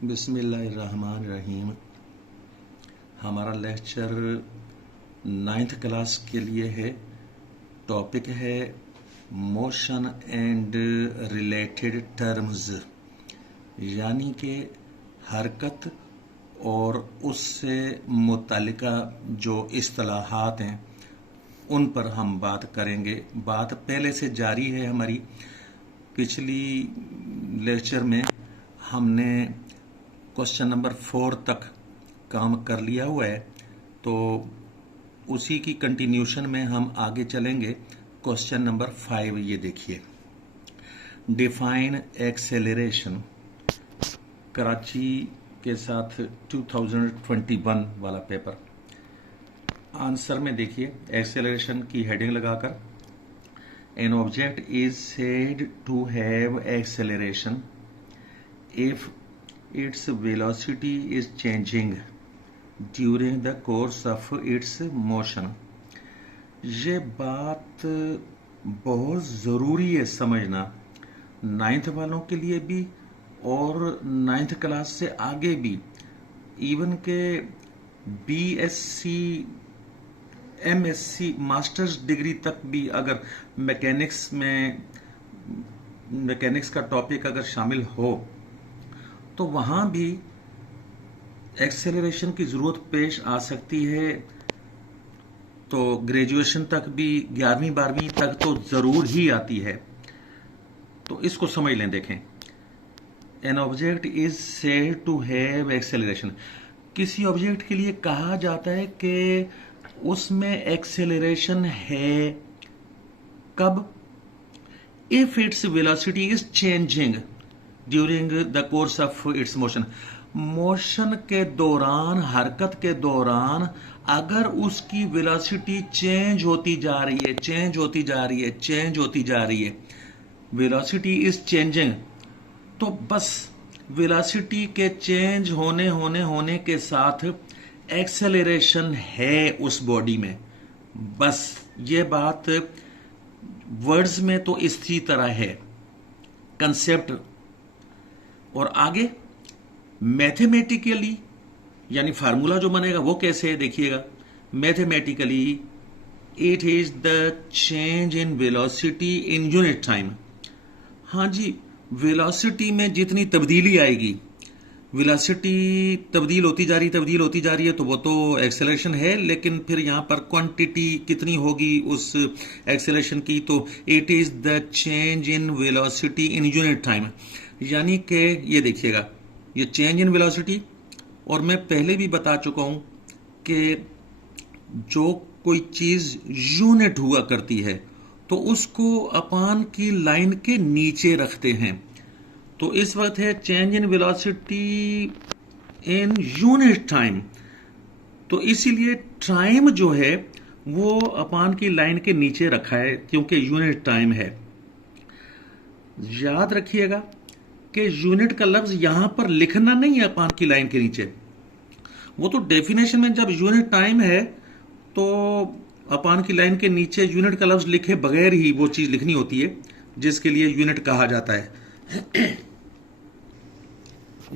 बिस्मिल्लाहिर्रहमानिर्रहीम। हमारा lecture 9th class के लिए है। टॉपिक है मोशन एंड रिलेटेड टर्म्स, यानी कि हरकत और उससे मुतालिका जो इस्तिलाहात हैं उन पर हम बात करेंगे। बात पहले से जारी है हमारी। पिछली लेक्चर में हमने क्वेश्चन नंबर 4 तक काम कर लिया हुआ है, तो उसी की कंटिन्यूशन में हम आगे चलेंगे। क्वेश्चन नंबर 5 ये देखिए, डिफाइन एक्सेलरेशन। कराची के साथ 2021 वाला पेपर। आंसर में देखिए, एक्सेलरेशन की हेडिंग लगाकर, an object is said to have acceleration if its velocity is changing during the course of its motion। ये बात बहुत ज़रूरी है समझना, 9th वालों के लिए भी और 9th क्लास से आगे भी। इवन के BSc MSc मास्टर्स डिग्री तक भी अगर मैकेनिक्स का टॉपिक अगर शामिल हो तो वहां भी एक्सेलरेशन की जरूरत पेश आ सकती है। तो ग्रेजुएशन तक भी 11वीं 12वीं तक तो जरूर ही आती है। तो इसको समझ लें। देखें, an object is said to have acceleration. किसी ऑब्जेक्ट के लिए कहा जाता है कि उसमें एक्सेलरेशन है कब? If its velocity is changing during the course of its motion. Motion के दौरान, हरकत के दौरान अगर उसकी वेलोसिटी चेंज होती जा रही है, वेलोसिटी इज चेंजिंग, तो बस वेलोसिटी के चेंज होने के साथ एक्सेलरेशन है उस बॉडी में। बस ये बात वर्ड्स में तो इसी तरह है कंसेप्ट। और आगे मैथमेटिकली, यानी फार्मूला जो बनेगा वो कैसे है देखिएगा। Mathematically it is the change in velocity in unit time. हाँ जी, वेलोसिटी में जितनी तब्दीली आएगी, वेलोसिटी तब्दील होती जा रही है, तो वो तो एक्सेलरेशन है। लेकिन फिर यहां पर क्वांटिटी कितनी होगी उस एक्सेलरेशन की, तो it is the change in velocity in unit time. यानी कि ये देखिएगा, ये चेंज इन वेलोसिटी, और मैं पहले भी बता चुका हूं कि जो कोई चीज यूनिट हुआ करती है तो उसको अपान की लाइन के नीचे रखते हैं। तो इस वक्त है change in velocity in unit time, तो इसीलिए टाइम जो है वो अपान की लाइन के नीचे रखा है क्योंकि यूनिट टाइम है। याद रखिएगा कि यूनिट का लफ्ज यहां पर लिखना नहीं है अपान की लाइन के नीचे। वो तो डेफिनेशन में जब यूनिट टाइम है तो अपान की लाइन के नीचे यूनिट का लफ्ज लिखे बगैर ही वो चीज लिखनी होती है जिसके लिए यूनिट कहा जाता है।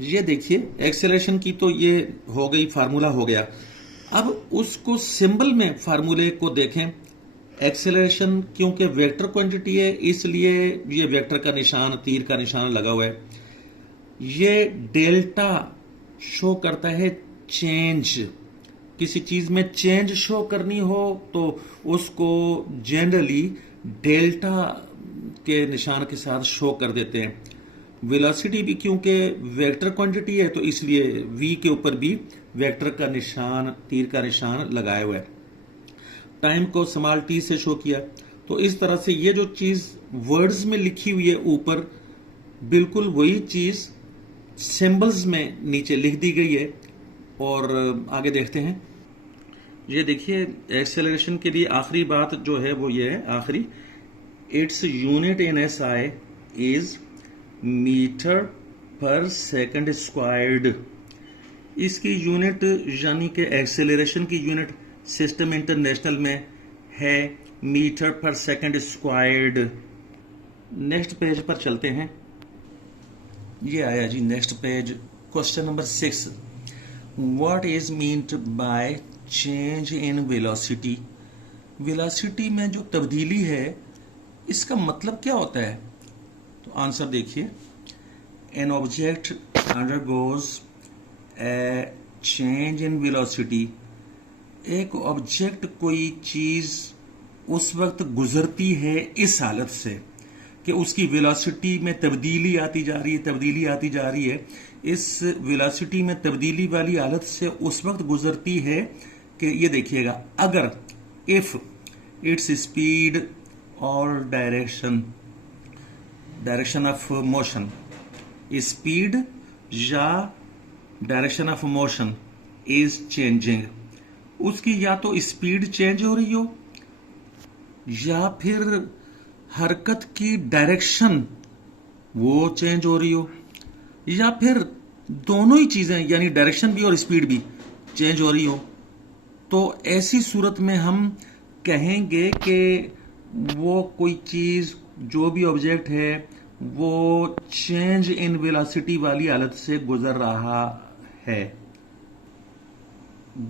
ये देखिए, एक्सेलरेशन की तो ये हो गई, फार्मूला हो गया। अब उसको सिंबल में फार्मूले को देखें। एक्सेलरेशन क्योंकि वेक्टर क्वांटिटी है, इसलिए ये वेक्टर का निशान, तीर का निशान लगा हुआ है। ये डेल्टा शो करता है चेंज। किसी चीज में चेंज शो करनी हो तो उसको जनरली डेल्टा के निशान के साथ शो कर देते हैं। वेलोसिटी भी क्योंकि वेक्टर क्वांटिटी है तो इसलिए v के ऊपर भी वेक्टर का निशान, तीर का निशान लगाया हुआ है। टाइम को स्मॉल t से शो किया। तो इस तरह से ये जो चीज वर्ड्स में लिखी हुई है ऊपर, बिल्कुल वही चीज सिंबल्स में नीचे लिख दी गई है। और आगे देखते हैं। ये देखिए, एक्सेलरेशन के लिए आखिरी बात जो है वो ये है, आखिरी, its unit in SI is metre per second squared. इसकी यूनिट यानी कि एक्सेलरेशन की यूनिट सिस्टम इंटरनेशनल में है metre per second squared. Next page पर चलते हैं। ये आया जी next page question number 6, what is meant by change in velocity? Velocity में जो तब्दीली है इसका मतलब क्या होता है? तो आंसर देखिए, an object undergoes A change in velocity. एक ऑब्जेक्ट, कोई चीज उस वक्त गुजरती है इस हालत से कि उसकी वेलोसिटी में तब्दीली आती जा रही है, तब्दीली आती जा रही है। इस वेलोसिटी में तब्दीली वाली हालत से उस वक्त गुजरती है कि ये देखिएगा, अगर इफ इट्स स्पीड और डायरेक्शन ऑफ मोशन, स्पीड या direction of motion is changing, उसकी या तो स्पीड चेंज हो रही हो या फिर हरकत की डायरेक्शन वो चेंज हो रही हो, या फिर दोनों ही चीजें यानी डायरेक्शन भी और स्पीड भी चेंज हो रही हो, तो ऐसी सूरत में हम कहेंगे कि वो कोई चीज, जो भी ऑब्जेक्ट है, वो चेंज इन वेलोसिटी वाली हालत से गुजर रहा है।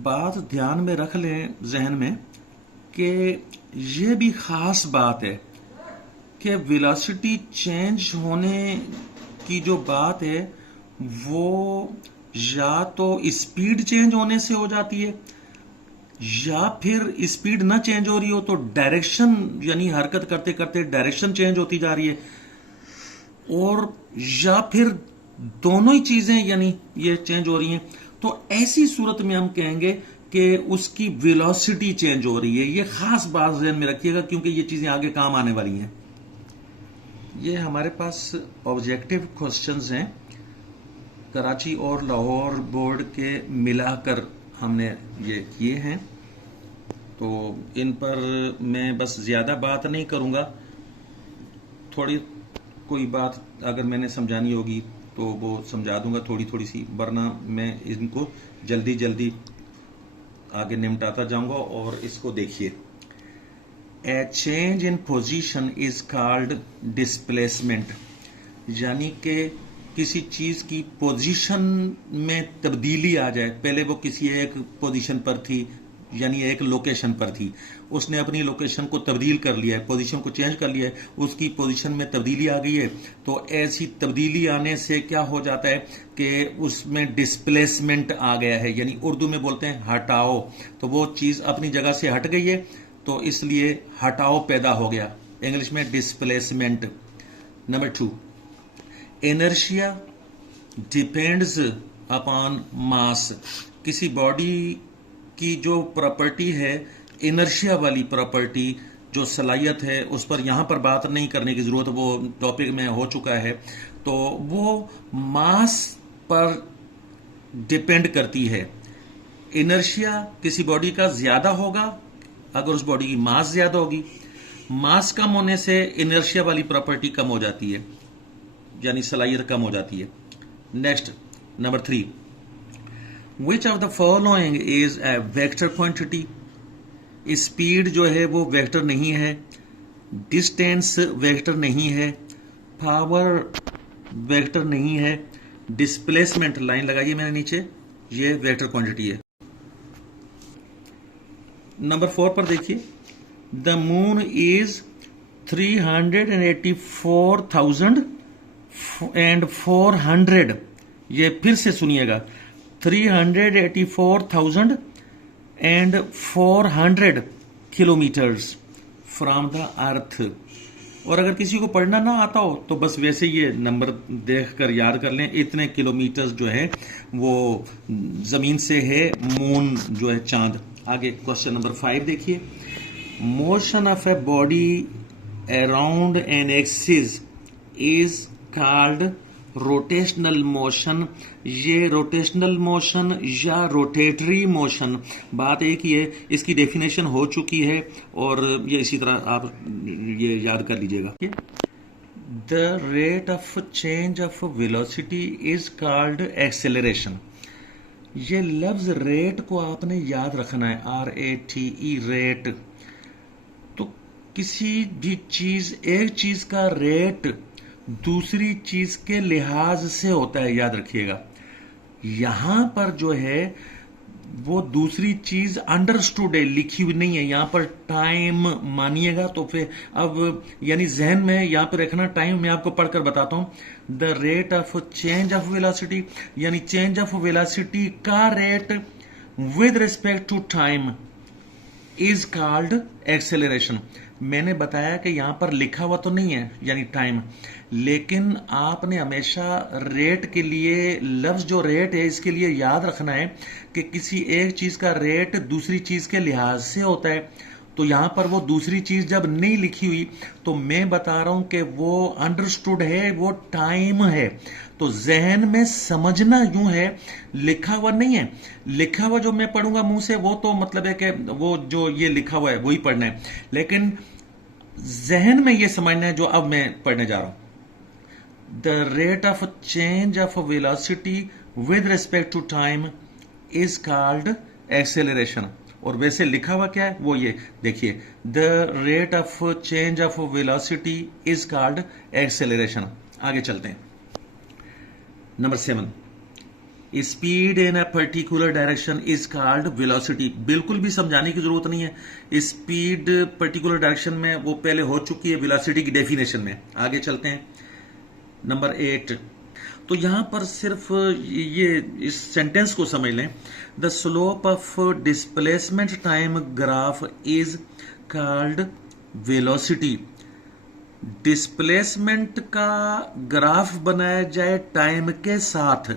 बात ध्यान में रख लें जहन में कि ये भी खास बात है कि वेलोसिटी चेंज होने की जो बात है वो या तो स्पीड चेंज होने से हो जाती है, या फिर स्पीड ना चेंज हो रही हो तो डायरेक्शन, यानी हरकत करते करते डायरेक्शन चेंज होती जा रही है, और या फिर दोनों ही चीजें यानी ये चेंज हो रही हैं। तो ऐसी सूरत में हम कहेंगे कि उसकी वेलोसिटी चेंज हो रही है। ये खास बात ध्यान में रखिएगा क्योंकि ये चीजें आगे काम आने वाली हैं। ये हमारे पास ऑब्जेक्टिव क्वेश्चंस हैं, कराची और लाहौर बोर्ड के मिलाकर हमने ये किए हैं, तो इन पर मैं बस ज़्यादा बात नहीं करूँगा। थोड़ी कोई बात अगर मैंने समझानी होगी तो वो समझा दूंगा थोड़ी थोड़ी सी, वरना मैं इनको जल्दी जल्दी आगे निपटाता जाऊंगा। और इसको देखिए, ए change in position is called displacement, यानी कि किसी चीज की पोजीशन में तब्दीली आ जाए। पहले वो किसी एक पोजीशन पर थी, यानी एक लोकेशन पर थी, उसने अपनी लोकेशन को तब्दील कर लिया है, पोजीशन को चेंज कर लिया है, उसकी पोजीशन में तब्दीली आ गई है। तो ऐसी तब्दीली आने से क्या हो जाता है कि उसमें डिस्प्लेसमेंट आ गया है, यानी उर्दू में बोलते हैं हटाओ। तो वो चीज़ अपनी जगह से हट गई है, तो इसलिए हटाओ पैदा हो गया, इंग्लिश में displacement. Number 2, inertia depends upon mass. किसी बॉडी की जो प्रॉपर्टी है, इनर्शिया वाली प्रॉपर्टी, जो सलाहियत है, उस पर यहां पर बात नहीं करने की जरूरत, वो टॉपिक में हो चुका है। तो वो मास पर डिपेंड करती है। इनर्शिया किसी बॉडी का ज्यादा होगा अगर उस बॉडी की मास ज्यादा होगी, मास कम होने से इनर्शिया वाली प्रॉपर्टी कम हो जाती है, यानी सलाहियत कम हो जाती है। Next, number 3, which of the following is a vector quantity? Speed जो है वो वेक्टर नहीं है, डिस्टेंस वेक्टर नहीं है, पावर वेक्टर नहीं है, डिस्प्लेसमेंट, लाइन लगाइए मैंने नीचे, ये वेक्टर क्वांटिटी है। नंबर 4 पर देखिए, द मून इज 384,400, ये फिर से सुनिएगा, 384,400 किलोमीटर्स फ्रॉम द अर्थ। और अगर किसी को पढ़ना ना आता हो तो बस वैसे ये नंबर देखकर याद कर लें, इतने किलोमीटर्स जो है वो जमीन से है, मून जो है चांद। आगे क्वेश्चन नंबर 5 देखिए, motion of a body around an axis is called rotational motion. ये रोटेशनल मोशन या रोटेटरी मोशन, बात एक ही है, इसकी डेफिनेशन हो चुकी है और ये इसी तरह आप ये याद कर लीजिएगा। The rate of change of velocity is called acceleration. ये लफ्ज रेट को आपने याद रखना है, RATE, रेट। तो किसी भी चीज, एक चीज का रेट दूसरी चीज के लिहाज से होता है, याद रखिएगा। यहां पर जो है वो दूसरी चीज अंडरस्टूड है, लिखी हुई नहीं है। यहां पर टाइम मानिएगा तो फिर अब यानी जहन में यहां पर रखना टाइम। मैं आपको पढ़कर बताता हूं। The rate of change of velocity, यानी चेंज ऑफ वेलोसिटी का rate with respect to time is called acceleration. मैंने बताया कि यहां पर लिखा हुआ तो नहीं है यानी टाइम, लेकिन आपने हमेशा रेट के लिए, लफ्ज जो रेट है इसके लिए याद रखना है कि किसी एक चीज का रेट दूसरी चीज के लिहाज से होता है। तो यहां पर वो दूसरी चीज जब नहीं लिखी हुई तो मैं बता रहा हूं कि वो अंडरस्टूड है, वो टाइम है। तो जहन में समझना यूं है, लिखा हुआ नहीं है। लिखा हुआ जो मैं पढ़ूंगा मुंह से वो तो मतलब है कि वो जो ये लिखा हुआ है वही पढ़ना है, लेकिन जहन में ये समझना है जो अब मैं पढ़ने जा रहा हूं। The rate of change of velocity with respect to time is called acceleration. और वैसे लिखा हुआ क्या है वो ये देखिए, the rate of change of velocity is called acceleration. आगे चलते हैं। Number 7, speed in a particular direction is called velocity. बिल्कुल भी समझाने की जरूरत नहीं है, स्पीड पर्टिकुलर डायरेक्शन में वो पहले हो चुकी है वेलोसिटी की डेफिनेशन में। आगे चलते हैं। नंबर 8, तो यहां पर सिर्फ ये इस सेंटेंस को समझ लें। The slope of displacement time graph is called velocity. Displacement का ग्राफ बनाया जाए टाइम के साथ,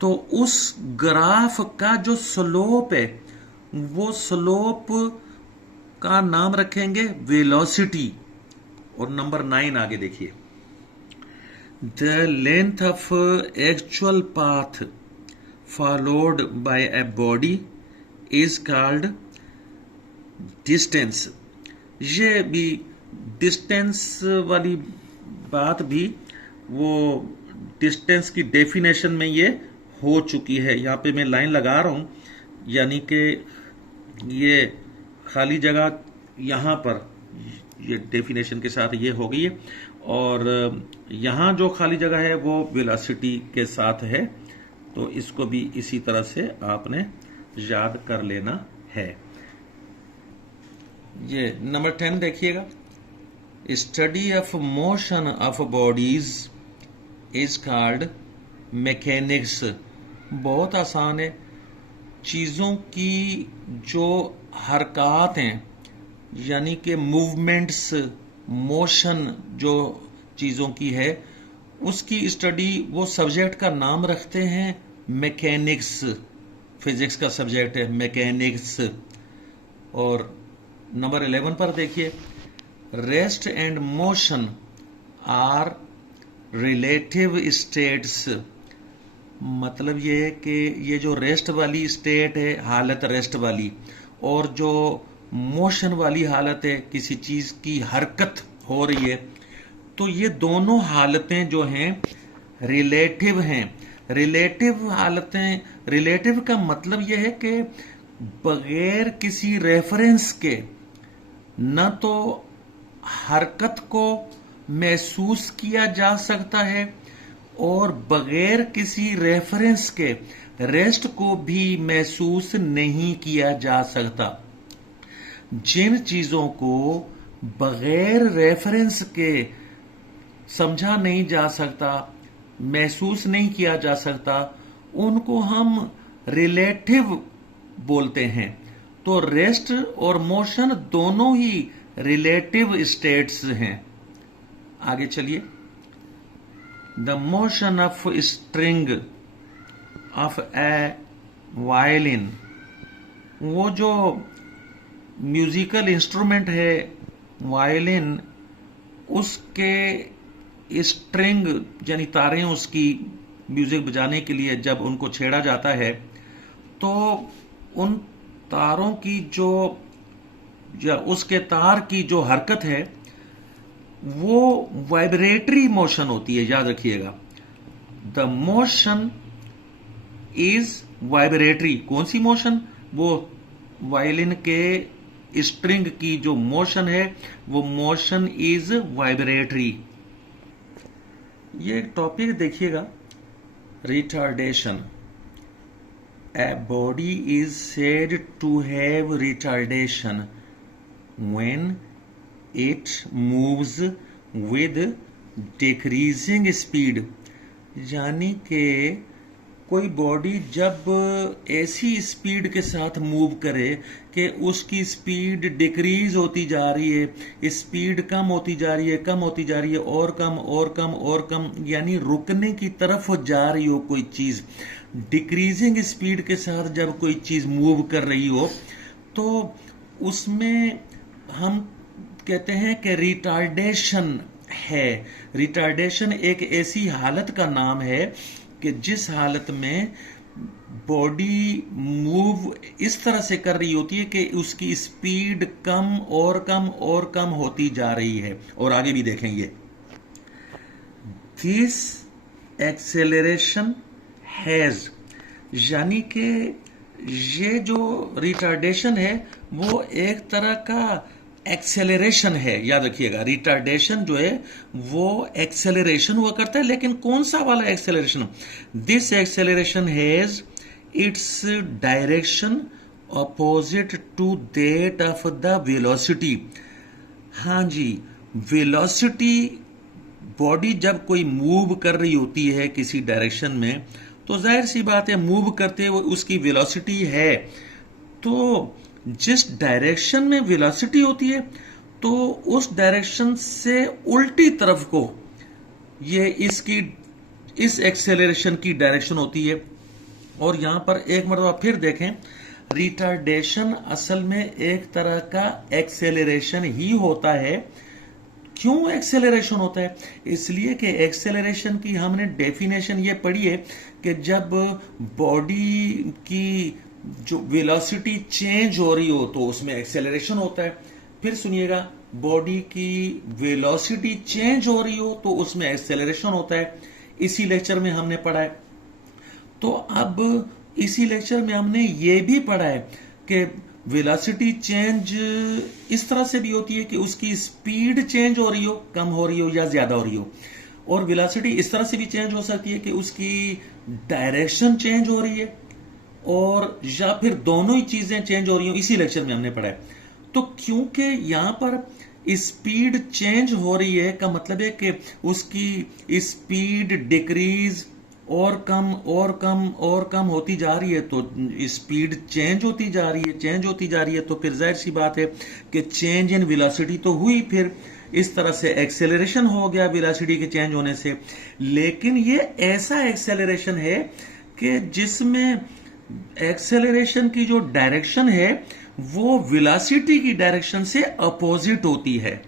तो उस ग्राफ का जो स्लोप है वो स्लोप का नाम रखेंगे वेलोसिटी। और नंबर 9 आगे देखिए। The length of actual path followed by a body is called distance. ये भी डिस्टेंस वाली बात भी वो डिस्टेंस की डेफिनेशन में ये हो चुकी है। यहां पे मैं लाइन लगा रहा हूं, यानी कि ये खाली जगह यहां पर ये डेफिनेशन के साथ ये हो गई है, और यहां जो खाली जगह है वो वेलोसिटी के साथ है। तो इसको भी इसी तरह से आपने याद कर लेना है। ये नंबर 10 देखिएगा। Study of motion of bodies is called mechanics. बहुत आसान है। चीजों की जो हरकत हैं यानी कि मूवमेंट्स, मोशन जो चीजों की है उसकी स्टडी वो सब्जेक्ट का नाम रखते हैं मैकेनिक्स। फिजिक्स का सब्जेक्ट है मैकेनिक्स। और नंबर 11 पर देखिए। Rest and motion are relative states. मतलब ये है कि ये जो रेस्ट वाली स्टेट है, हालत रेस्ट वाली, और जो मोशन वाली हालत है, किसी चीज की हरकत हो रही है, तो ये दोनों हालतें जो हैं रिलेटिव हैं। रिलेटिव हालतें, रिलेटिव का मतलब यह है कि बगैर किसी रेफरेंस के न तो हरकत को महसूस किया जा सकता है और बगैर किसी रेफरेंस के रेस्ट को भी महसूस नहीं किया जा सकता। जिन चीजों को बगैर रेफरेंस के समझा नहीं जा सकता, महसूस नहीं किया जा सकता, उनको हम रिलेटिव बोलते हैं। तो रेस्ट और मोशन दोनों ही रिलेटिव स्टेट्स हैं। आगे चलिए। The motion of string of A violin. वो जो म्यूजिकल इंस्ट्रूमेंट है वायलिन, उसके स्ट्रिंग यानी तारें उसकी म्यूजिक बजाने के लिए जब उनको छेड़ा जाता है तो उन तारों की जो या उसके तार की जो हरकत है वो वाइब्रेटरी मोशन होती है, याद रखिएगा। The motion is vibratory. कौन सी मोशन? वो वायलिन के स्ट्रिंग की जो मोशन है वो मोशन इज वाइब्रेटरी। ये टॉपिक देखिएगा, retardation. A body is said to have retardation when it moves with decreasing speed. यानी कि कोई बॉडी जब ऐसी स्पीड के साथ मूव करे कि उसकी स्पीड डिक्रीज होती जा रही है, स्पीड कम होती जा रही है, कम होती जा रही है, और कम और कम और कम, यानी रुकने की तरफ जा रही हो कोई चीज, डिक्रीजिंग स्पीड के साथ जब कोई चीज मूव कर रही हो, तो उसमें हम कहते हैं कि रिटार्डेशन है। रिटार्डेशन एक ऐसी हालत का नाम है कि जिस हालत में बॉडी मूव इस तरह से कर रही होती है कि उसकी स्पीड कम और कम और कम होती जा रही है। और आगे भी देखेंगे। दिस एक्सेलरेशन हैज, यानी कि ये जो रिटार्डेशन है वो एक तरह का एक्सेलरेशन है। याद रखिएगा, रिटार्डेशन जो है वो एक्सेलरेशन हुआ करता है, लेकिन कौन सा वाला acceleration? This acceleration has its direction opposite to that of the velocity. हाँ जी, वेलोसिटी, बॉडी जब कोई मूव कर रही होती है किसी डायरेक्शन में, तो जाहिर सी बात है मूव करते हुए उसकी वेलोसिटी है, तो जिस डायरेक्शन में वेलोसिटी होती है तो उस डायरेक्शन से उल्टी तरफ को ये इसकी इस एक्सेलरेशन की डायरेक्शन होती है। और यहां पर एक मरतबा फिर देखें, रिटार्डेशन असल में एक तरह का एक्सेलरेशन ही होता है। क्यों एक्सेलरेशन होता है? इसलिए कि एक्सेलरेशन की हमने डेफिनेशन ये पढ़ी है कि जब बॉडी की जो वेलोसिटी चेंज हो रही हो तो उसमें एक्सेलरेशन होता है। फिर सुनिएगा, बॉडी की वेलोसिटी चेंज हो रही हो तो उसमें एक्सेलरेशन होता है। इसी लेक्चर में हमने पढ़ा है। तो अब इसी लेक्चर में हमने ये भी पढ़ा है कि वेलोसिटी चेंज इस तरह से भी होती है कि उसकी स्पीड चेंज हो रही हो, कम हो रही हो या ज्यादा हो रही हो। और वेलोसिटी इस तरह से भी चेंज हो सकती है कि उसकी डायरेक्शन चेंज हो रही है, और या फिर दोनों ही चीजें चेंज हो रही हो। इसी लेक्चर में हमने पढ़ा है। तो क्योंकि यहां पर स्पीड चेंज हो रही है का मतलब है कि उसकी स्पीड डिक्रीज और कम और कम और कम होती जा रही है, तो स्पीड चेंज होती जा रही है, चेंज होती जा रही है, तो फिर जाहिर सी बात है कि चेंज इन वेलोसिटी तो हुई, फिर इस तरह से एक्सेलरेशन हो गया वेलोसिटी के चेंज होने से। लेकिन ये ऐसा एक्सेलरेशन है कि जिसमें एक्सेलरेशन की जो डायरेक्शन है वो वेलोसिटी की डायरेक्शन से अपोजिट होती है।